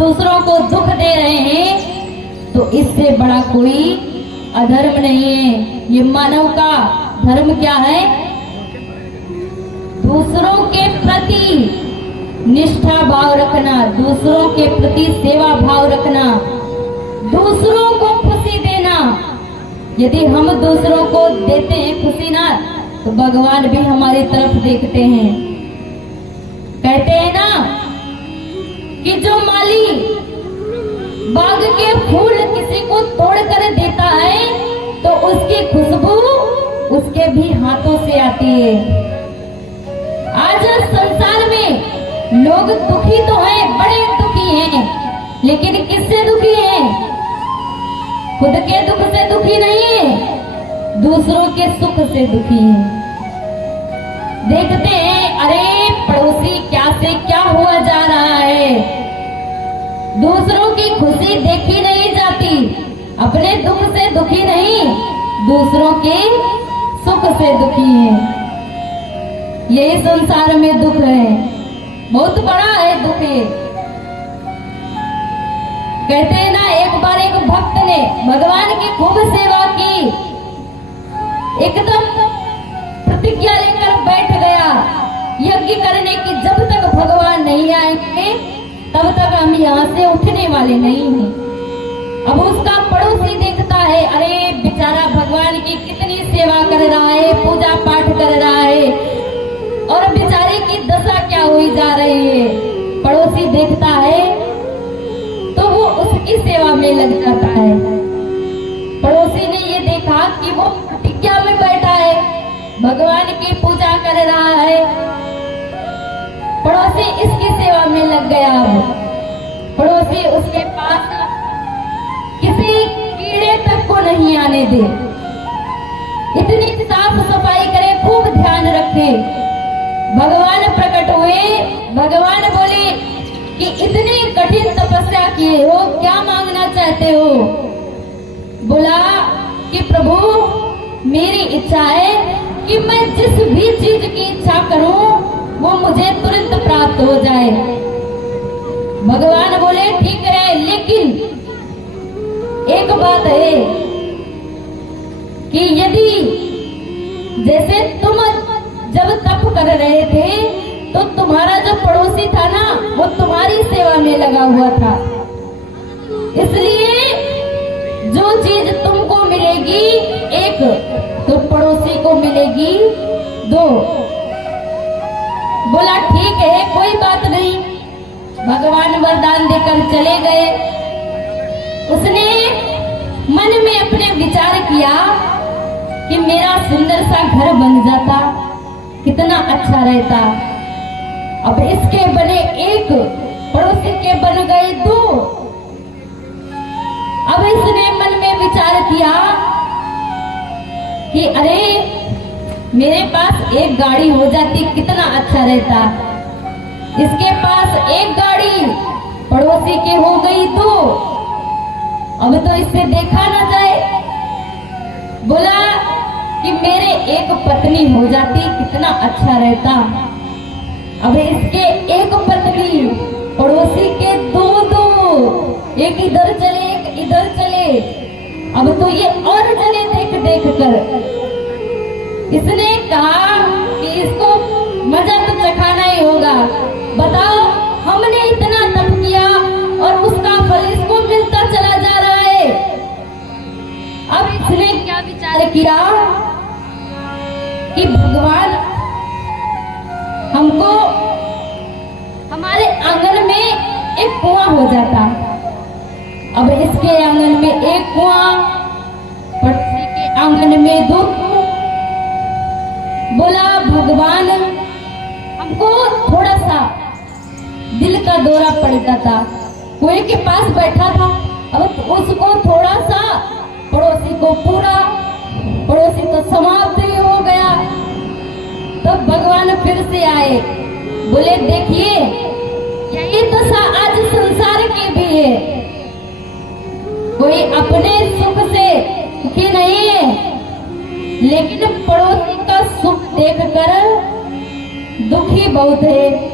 दूसरों को दुख दे रहे हैं तो इससे बड़ा कोई अधर्म नहीं है। ये मानव का धर्म क्या है? दूसरों के प्रति निष्ठा भाव रखना, दूसरों के प्रति सेवा भाव रखना, दूसरों को खुशी देना। यदि हम दूसरों को देते हैं खुशी ना, तो भगवान भी हमारी तरफ देखते हैं। कहते हैं ना कि जो माली बाग के फूल किसी को तोड़ कर देता है तो उसकी खुशबू उसके भी हाथों से आती है। आज संसार में लोग दुखी तो हैं, बड़े दुखी हैं, लेकिन किससे दुखी हैं? खुद के दुख से दुखी नहीं है, दूसरों के सुख से दुखी हैं। देखते हैं अरे पड़ोसी क्या से क्या हुआ जा रहा है, दूसरों की खुशी देखी नहीं जाती, अपने दुख से दुखी नहीं, दूसरों के सुख से दुखी है। यही संसार में दुख है, बहुत बड़ा है दुख है। कहते हैं ना, एक बार एक भक्त ने भगवान की खूब सेवा की, एकदम प्रतिज्ञा लेकर बैठ गया यज्ञ करने की, जब तक भगवान नहीं आएंगे तब तक हम यहाँ से उठने वाले नहीं हैं। अब उसका पड़ोसी देखता है, अरे बेचारा भगवान की कितनी सेवा कर रहा है, पूजा पाठ कर रहा है, और बेचारे की दशा क्या हुई जा रही है। पड़ोसी देखता है तो वो उसकी सेवा में लग जाता है। पड़ोसी ने ये देखा कि वो प्रतिज्ञा में बैठा है, भगवान की पूजा कर रहा है, पड़ोसी इसकी सेवा में लग गया। पड़ोसी उसके पास किसी कीड़े तक को नहीं आने दे, इतनी साफ सफाई करे, खूब ध्यान रखे। भगवान प्रकट हुए, भगवान बोले कि इतनी कठिन तपस्या किए हो, क्या मांगना चाहते हो? बोला कि प्रभु मेरी इच्छा है कि मैं जिस भी चीज की इच्छा करूं वो मुझे तुरंत प्राप्त हो जाए। भगवान बोले ठीक है, लेकिन एक बात है कि यदि जैसे तुम जब तप कर रहे थे तो तुम्हारा जो पड़ोसी था ना वो तुम्हारी सेवा में लगा हुआ था, इसलिए जो चीज तुमको मिलेगी एक, तो पड़ोसी को मिलेगी दो। बोला ठीक है, कोई बात नहीं। भगवान वरदान देकर चले गए। उसने मन में अपने विचार किया कि मेरा सुंदर सा घर बन जाता, कितना अच्छा रहता। अब इसके बने एक, पड़ोसी के बन गए दो। अब इसने मन में विचार किया कि अरे मेरे पास एक गाड़ी हो जाती, कितना अच्छा रहता। इसके पास एक गाड़ी, पड़ोसी के हो गई दो। अब तो इससे देखा ना जाए। बोला कि मेरे एक पत्नी हो जाती, कितना अच्छा रहता। अब इसके एक पत्नी, पड़ोसी के दो दो, एक इधर चले एक इधर चले। अब तो ये और चले देख देख कर। इसने कहा कि इसको मजा तो चखाना ही होगा। बताओ, हमने इतना तप किया और उसका फल इसको मिलता चला जा रहा है। अब इसने क्या विचार किया कि भगवान हमको हमारे आंगन में एक कुआं हो जाता। अब इसके आंगन में एक कुआं, पड़ोसी के आंगन में दो। बोला भगवान हमको थोड़ा सा दिल का दौरा पड़ता था, कोई के पास बैठा था, अब उसको थोड़ा सा, पड़ोसी को पूरा, पड़ोसी तो समाप्त ही हो गया। तो भगवान फिर से आए, बोले देखिए यही दशा आज संसार की भी है, कोई अपने सुख से सुखी नहीं है, लेकिन पड़ोसी का सुख देखकर दुखी बहुत है।